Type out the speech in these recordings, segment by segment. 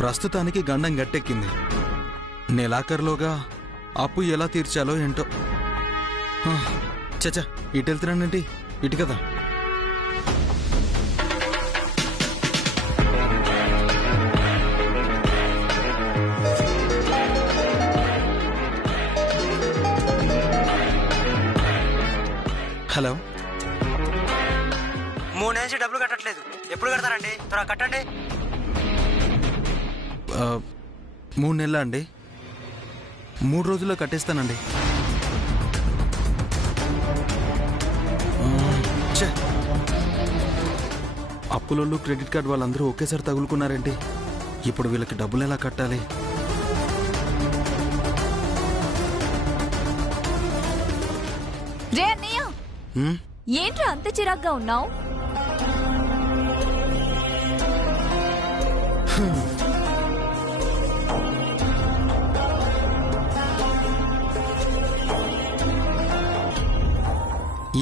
ప్రస్తుతానికి గండం గట్టెక్కింది. నెలాఖరులోగా అప్పు ఎలా తీర్చాలో ఏంటో. చచ్చా, ఇటు వెళ్తున్నానండి. ఇటు కదా. హలో, 3 నెలల నుంచి డబ్బులు కట్టట్లేదు. ఎప్పుడు కడతారండి? త్వరగా కట్టండి. 3 నెలలా అండి? 3 రోజుల్లో కట్టేస్తానండి. అప్పులోళ్ళు క్రెడిట్ కార్డు వాళ్ళందరూ ఒకేసారి తగులుకున్నారేంటి? ఇప్పుడు వీళ్ళకి డబ్బులు ఎలా కట్టాలి? ఏంట్రా అంత చిరాగ్గా ఉన్నావు?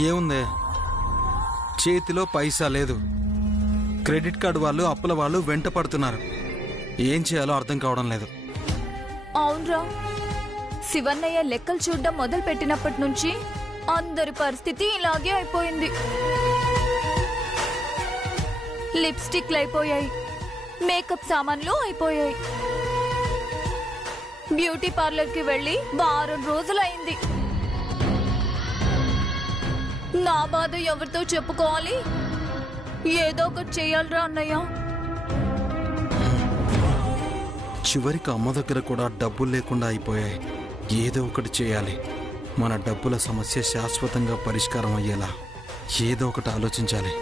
ఏముంది, చేతిలో పైసా లేదు. క్రెడిట్ కార్డు వాళ్ళు అప్పుల వాళ్ళు వెంట పడుతున్నారు. ఏం చేయాలో అర్థం కావడం లేదు. అవునరా, శివన్నయ్య లెక్కలు చూడడం మొదలు పెట్టినప్పటి నుంచి అందరి పరిస్థితి ఇలాగే అయిపోయింది. లిప్స్టిక్లు అయిపోయాయి, మేకప్ సామాన్లు అయిపోయాయి. బ్యూటీ పార్లర్కి వెళ్ళి వారం రోజులైంది. నా బాధ ఎవరితో చెప్పుకోవాలి? ఏదో ఒకటి చెయ్యాలరా అన్నయ్య. చివరికి అమ్మ దగ్గర కూడా డబ్బులు లేకుండా అయిపోయాయి. ఏదో ఒకటి చేయాలి. మన డబ్బుల సమస్య శాశ్వతంగా పరిష్కారం అయ్యేలా ఏదో ఒకటి ఆలోచించాలి.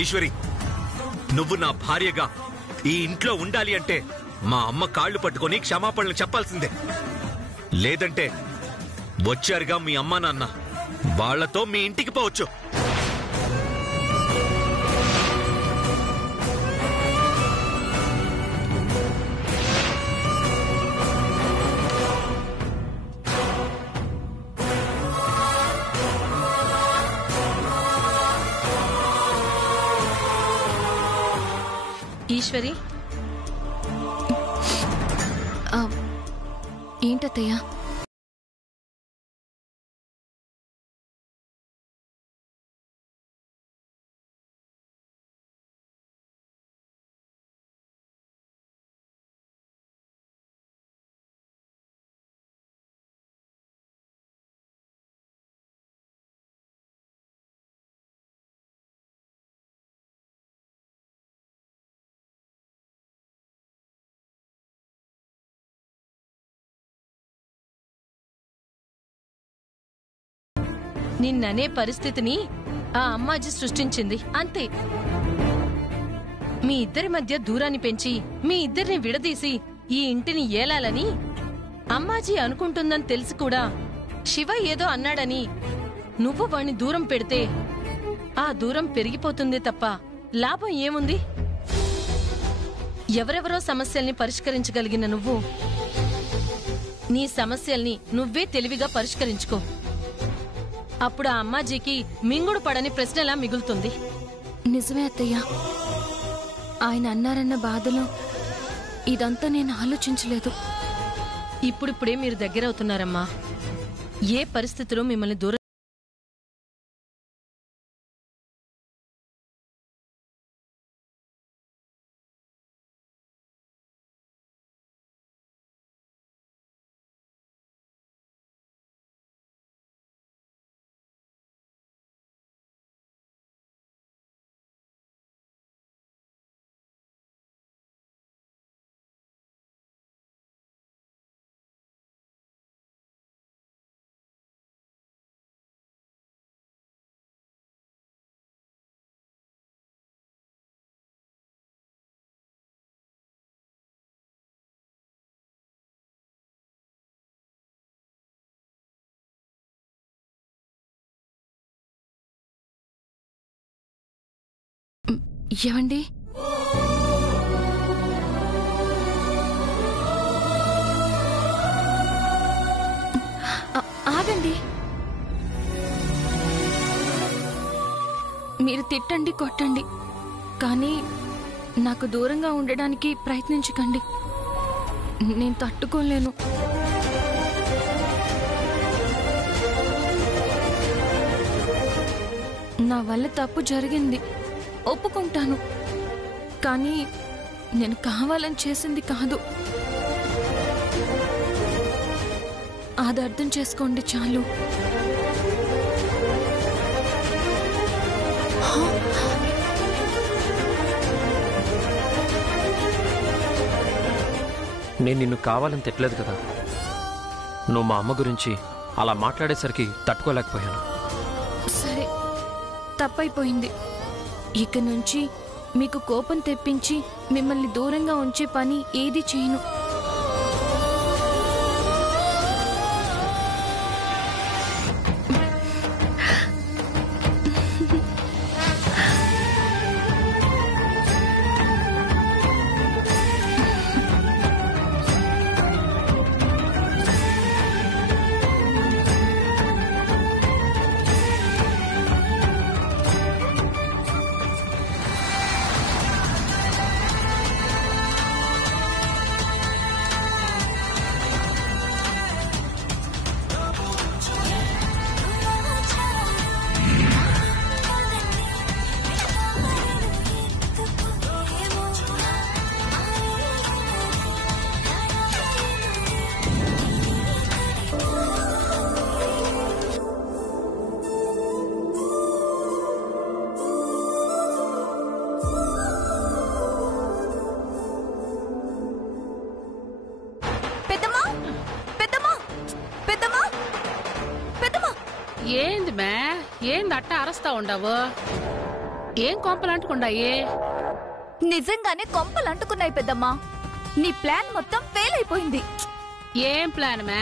ఈశ్వరి, నువ్వు నా భార్యగా ఈ ఇంట్లో ఉండాలి అంటే మా అమ్మ కాళ్ళు పట్టుకొని క్షమాపణలు చెప్పాల్సిందే. లేదంటే వచ్చారుగా మీ అమ్మా నాన్న, వాళ్లతో మీ ఇంటికి పోవచ్చు. ఈశ్వరి, ఏంటత్తయ్యా? నిన్ననే పరిస్థితిని ఆ అమ్మాజీ సృష్టించింది, అంతే. మీ ఇద్దరి మధ్య దూరాన్ని పెంచి మీ ఇద్దరిని విడదీసి ఈ ఇంటిని ఏలాలని అమ్మాజీ అనుకుంటుందని తెలిసి కూడా శివ ఏదో అన్నాడని నువ్వు వాణ్ణి దూరం పెడితే ఆ దూరం పెరిగిపోతుందే తప్ప లాభం ఏముంది? ఎవరెవరో సమస్యల్ని పరిష్కరించగలిగిన నువ్వు నీ సమస్యల్ని నువ్వే తెలివిగా పరిష్కరించుకో. అప్పుడు ఆ అమ్మాజీకి మింగుడు పడని ప్రశ్నలా మిగులుతుంది. నిజమే అత్తయ్య, ఆయన అన్నారన్న బాధలో ఇదంతా నేను ఆలోచించలేదు. ఇప్పుడిప్పుడే మీరు దగ్గరవుతున్నారమ్మా. ఏ పరిస్థితిలో మిమ్మల్ని దూరం ఏవండి? ఆగండి. మీరు తిట్టండి, కొట్టండి, కానీ నాకు దూరంగా ఉండడానికి ప్రయత్నించకండి. నేను తట్టుకోలేను. నా వల్ల తప్పు జరిగింది, ఒప్పుకుంటాను. కానీ నేను కావాలని చేసింది కాదు. అది అర్థం చేసుకోండి చాలు. నేను నిన్ను కావాలని తిట్టలేదు కదా. నువ్వు మా అమ్మ గురించి అలా మాట్లాడేసరికి తట్టుకోలేకపోయాను. సరే, తప్పైపోయింది. ఇక నుంచి మీకు కోపం తెప్పించి మిమ్మల్ని దూరంగా ఉంచే పని ఏది చేయను. ఏంది మే, ఏంది అట్ట అరస్తా ఉండవు? ఏం కొంపలంటుకుండాయి? నిజంగానే కొంపలంటుకున్నాయి పెద్దమ్మా. నీ ప్లాన్ మొత్తం ఫెయిల్ అయిపోయింది. ఏం ప్లాన్ మే?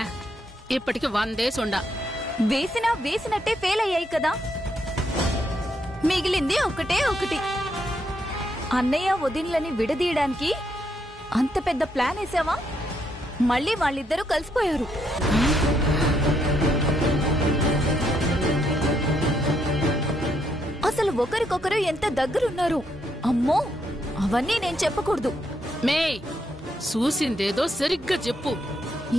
ఇప్పటికి 100 డేస్ ఉండా. వేసినట్టే ఫెయిల్ అయ్యాయి కదా. మిగిలింది ఒకటే ఒకటి. అన్నయ్య వదినలని విడదీయడానికి అంత పెద్ద ప్లాన్ వేసావా? మళ్ళీ వాళ్ళిద్దరూ కలిసిపోయారు. అసలు ఒకరికొకరు ఎంత దగ్గరున్నారు. అమ్మో, అవన్నీ నేను చెప్పకూడదు. మే, చూసిందేదో సరిగ్గా చెప్పు.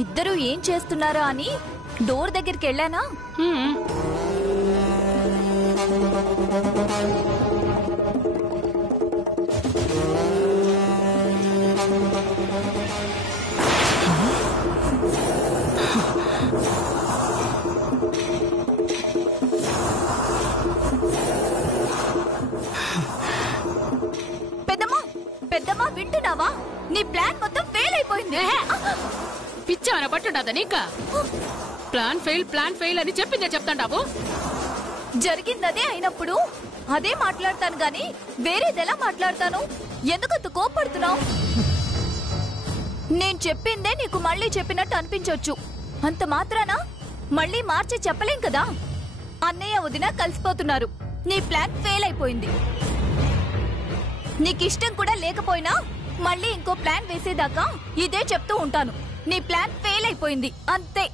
ఇద్దరు ఏం చేస్తున్నారా అని డోర్ దగ్గరికి వెళ్ళానా? పెద్దమ్మా, వింటున్నావా? నీ ప్లాన్ మొత్తం ఫెయిల్ అయిపోయింది. పిచ్చాన పట్టుండదా నీక? ప్లాన్ ఫెయిల్ అని చెప్పిందే చెప్తాండావు. జరిగిందదే అయినప్పుడు అదే మాట్లాడతాను గాని వేరేదెలా మాట్లాడతాను? ఎందుకంత కోపడుతున్నావు? నేను చెప్పిందే నీకు మళ్ళీ చెప్పినట్టు అనిపించొచ్చు. అంత మాత్రాన మళ్ళీ మార్చి చెప్పలేం కదా. అన్నయ్య వదిన కలిసిపోతున్నారు. నీ ప్లాన్ ఫెయిల్ అయిపోయింది. నీకిష్టం కూడా లేకపోయినా మళ్ళీ ఇంకో ప్లాన్ వేసేదాకా ఇదే చెప్తూ ఉంటాను. నీ ప్లాన్ ఫెయిల్ అయిపోయింది, అంతే.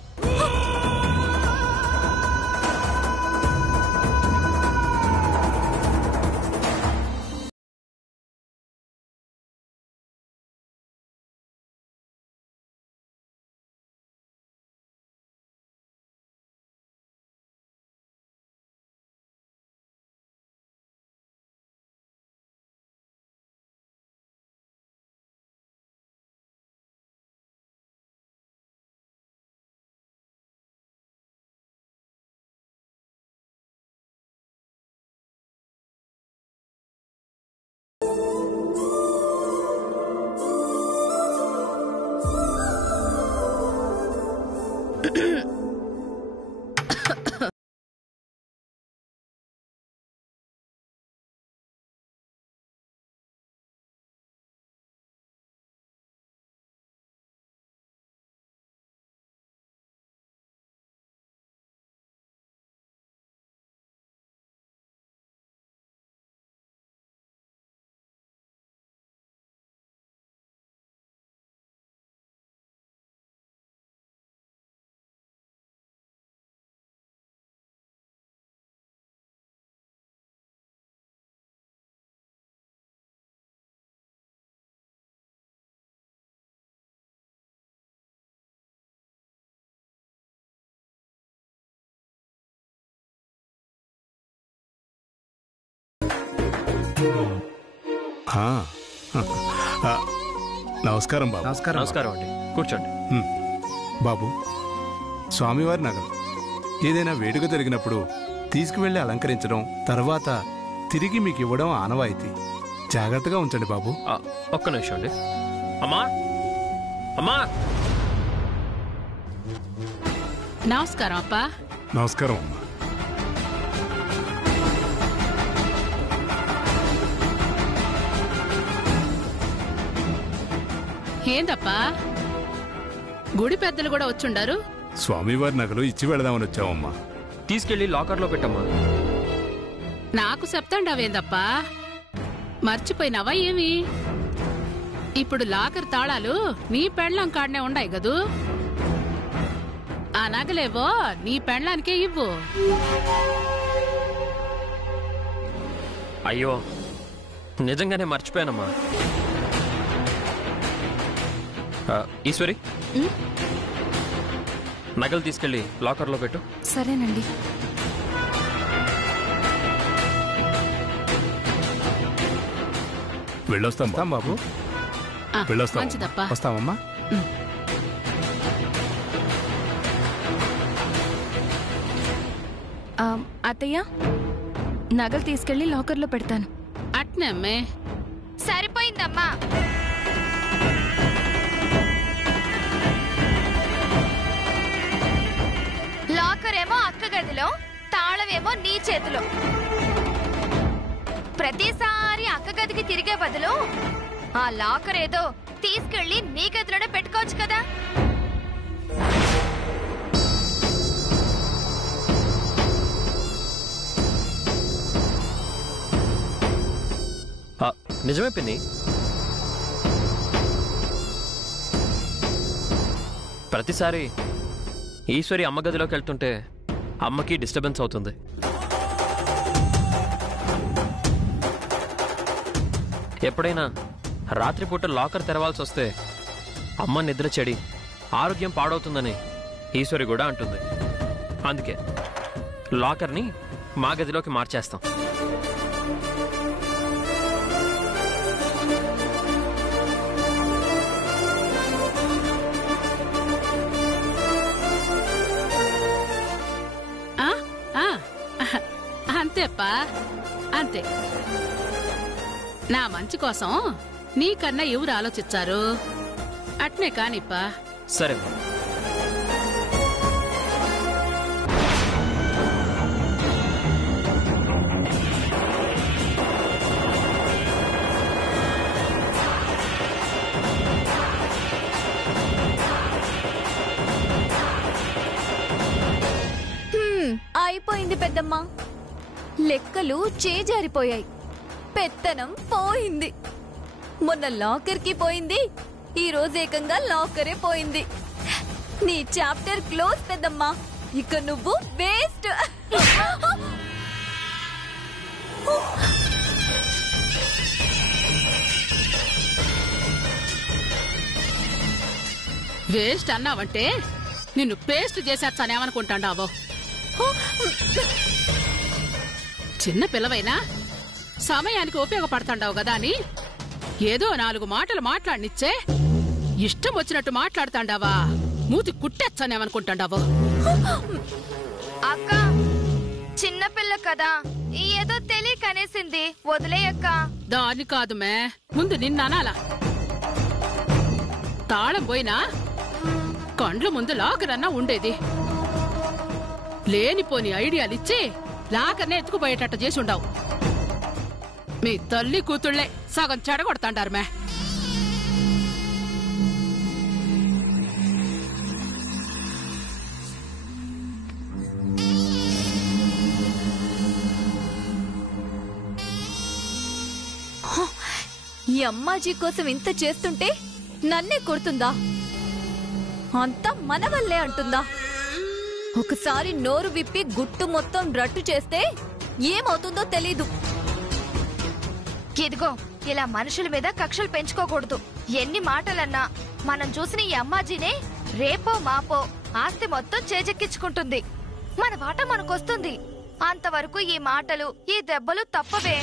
నమస్కారం బాబు. నమస్కారం అండి, కూర్చోండి. బాబు, స్వామివారి నగలు ఏదైనా వేడుక జరిగినప్పుడు తీసుకువెళ్ళి అలంకరించడం, తర్వాత తిరిగి మీకు ఇవ్వడం ఆనవాయితీ. జాగ్రత్తగా ఉంచండి బాబు. ఒక్క నిమిషం అండి. అమ్మా అమ్మా. నమస్కారం అప్పా. నమస్కారం అమ్మా. ఏందప్పా, గుడి పెద్దలు కూడా వచ్చుండారు? స్వామివారి నగలు ఇచ్చి వెళదామని వచ్చావమ్మా. తీసుకెళ్లి లాకర్లో పెట్టమ్మా. నాకు చెప్తాండావేందప్పా, మర్చిపోయినావా ఏమి? ఇప్పుడు లాకర్ తాళాలు నీ పెండ్లం కాడనే ఉండాయి గదు. ఆ నగలేవో నీ పెండ్లానికే ఇవ్వు. అయ్యో, నిజంగానే మర్చిపోయానమ్మా. ఈశ్వరి, నగలు తీసుకెళ్లి లాకర్లో పెట్టు. సరేనండి. వెళ్ళొస్తాం బాబు. వెళ్ళొస్తాం. మంచిదప్పా. వస్తామమ్మా. అత్తయ్య, నగలు తీసుకెళ్లి లాకర్లో పెడతాను. అట్నే అమ్మే. సరిపోయిందమ్మా. లాకర్ ఏమో అక్క గదిలో, తాళమేమో నీ చేతిలో. ప్రతిసారి అక్క గదికి తిరిగే బదులు ఆ లాకర్ ఏదో తీసుకెళ్లి నీ గదిలోనే పెట్టుకోవచ్చు కదా. నిజమే పిన్ని. ప్రతిసారి ఈశ్వరి అమ్మ గదిలోకి వెళ్తుంటే అమ్మకి డిస్టర్బెన్స్ అవుతుంది. ఎప్పుడైనా రాత్రిపూట లాకర్ తెరవాల్సి వస్తే అమ్మ నిద్ర చెడి ఆరోగ్యం పాడవుతుందని ఈశ్వరి కూడా అంటుంది. అందుకే లాకర్ని మా గదిలోకి మార్చేస్తాం. అంతేప్పా, అంతే. నా మంచి కోసం నీకన్నా ఎవరు ఆలోచించారు? అట్నే కానిప్పా. సరే. అయిపోయింది పెద్దమ్మా. లెక్కలు చేజారిపోయాయి. పెత్తనం పోయింది. మొన్న లాకర్కి పోయింది, ఈ రోజు ఏకంగా లాకరే పోయింది. నీ చాప్టర్ క్లోజ్ పెద్దమ్మా. ఇక నువ్వు వేస్ట్. వేస్ట్ అన్నావంటే నిన్ను పేస్ట్ చేసేస్తానేమనుకుంటాండావో. చిన్న పిల్లవైనా సమయానికి ఉపయోగపడతాండావు కదా అని ఏదో 4 మాటలు మాట్లాడినిచ్చే ఇష్టం వచ్చినట్టు మాట్లాడుతాండావా? మూతి కుట్టేస్తానేమనుకుంటాండావో. అక్క, చిన్నపిల్ల కదా, ఏదో తెలియకనేసింది, వదిలేయక్క. దాని కాదు మే, ముందు నిన్ననాలా. తాళం పోయినా కండ్ల ముందు లాకరన్నా ఉండేది. లేనిపోని ఐడియాలిచ్చి లాకర్నే ఎత్తుకుపోయేటట్టు చేసి ఉండవు. మీ తల్లి కూతుళ్లే సగం చెడగొడతాండారు మే. ఈ అమ్మాజీ కోసం ఇంత చేస్తుంటే నన్నే కొడుతుందా? అంతా మన వల్లే అంటుందా? ఒకసారి నోరు విప్పి గుట్టు మొత్తం రట్టు చేస్తే ఏమవుతుందో తెలీదు. ఇదిగో, ఇలా మనుషుల మీద కక్షలు పెంచుకోకూడదు. ఎన్ని మాటలన్నా మనం చూసిన ఈ అమ్మాజీనే రేపో మాపో ఆస్తి మొత్తం చేజెక్కించుకుంటుంది. మన వాట మనకొస్తుంది. అంతవరకు ఈ మాటలు, ఈ దెబ్బలు తప్పవే.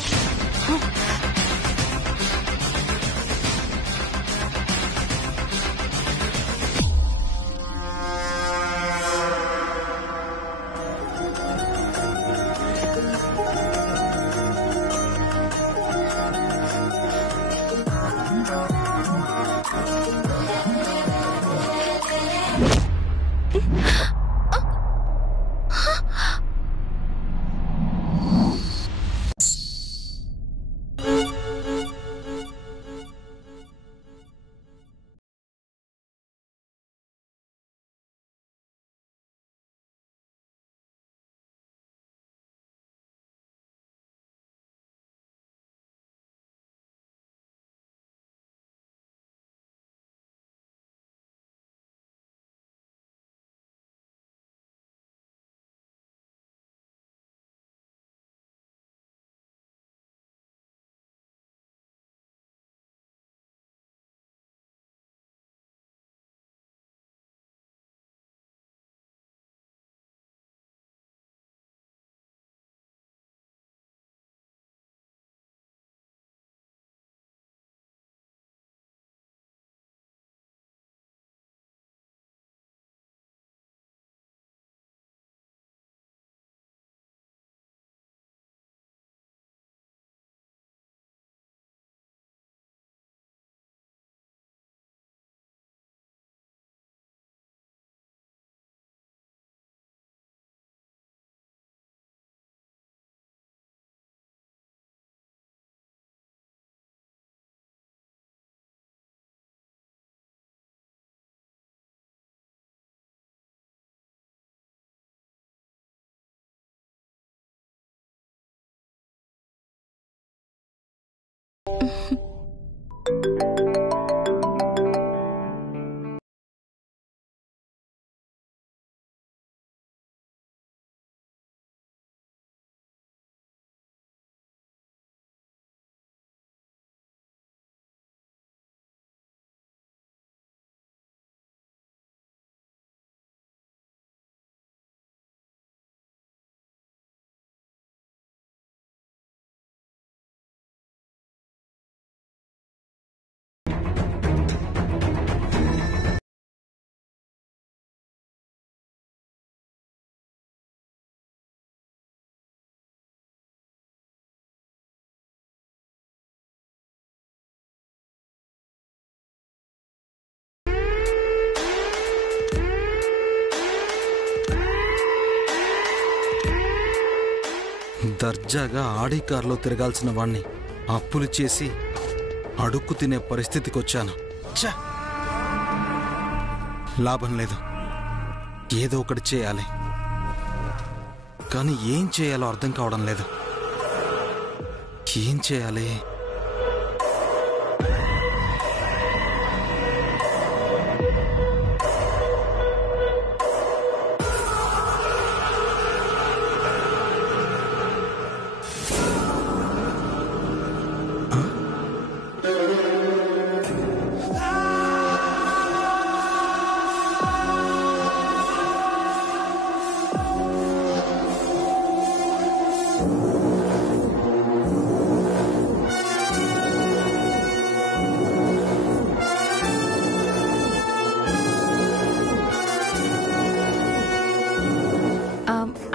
దర్జాగా ఆడి కారులో తిరగాల్సిన వాణ్ణి అప్పులు చేసి అడుక్కు తినే పరిస్థితికి వచ్చాను. ఛ! లాభం లేదు. ఏదో ఒకటి చేయాలి, కానీ ఏం చేయాలో అర్థం కావడం లేదు. ఏం చేయాలి?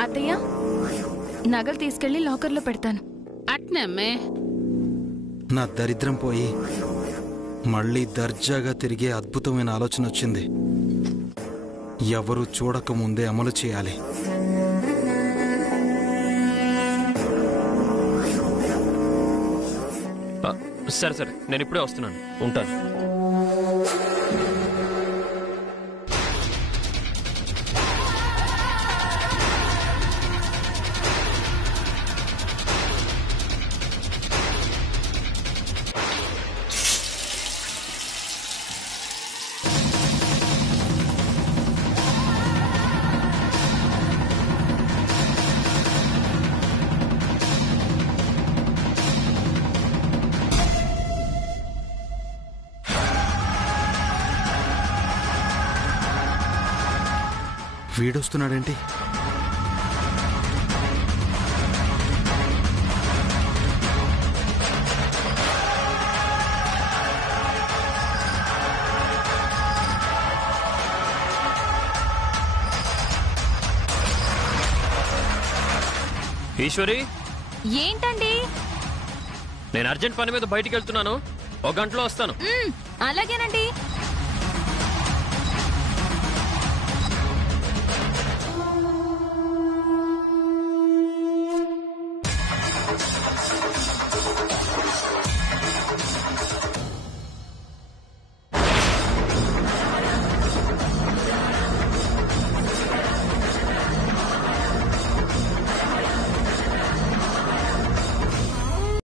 అత్తయ్య, నగలు తీసుకెళ్లి లాకర్లో పెడతాను. అట్నే అమ్మే. నా దరిద్రం పోయి మళ్ళీ దర్జాగా తిరిగే అద్భుతమైన ఆలోచన వచ్చింది. ఎవరూ చూడకముందే అమలు చేయాలి. సరే సరే, నేను ఇప్పుడే వస్తున్నాను. ఉంటాను. వీడొస్తున్నాడేంటి? ఈశ్వరి, ఏంటండి? నేను అర్జెంట్ పని మీద బయటికి వెళ్తున్నాను. ఒక గంటలో వస్తాను. అలాగేనండి.